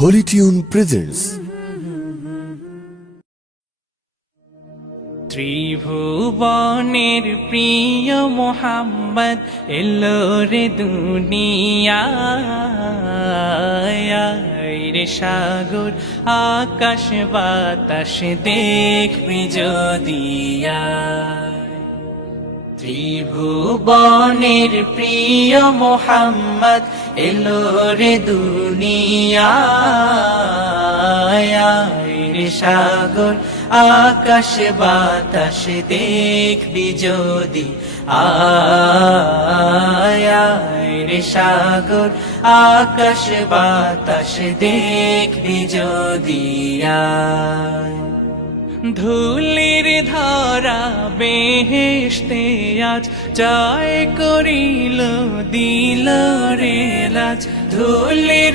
Holi tune presents. ত্রিভুবনের প্রিয় মোহাম্মদ এলো রে দুনিয়ায় রে সাগর আকাশ বাতাস দেখবি যদিয়া ত্রিভুবনের প্রিয় মোহাম্মদ এলো রে দুনিয়ায় রে সাগর আকাশ বাতাস দেখবি যদি আয় রে সাগর আকাশ বাতাস দেখবি যদি ধুলির ধরা বেহেশতে আজ জয় করিল দিল রে লাজ ধুলির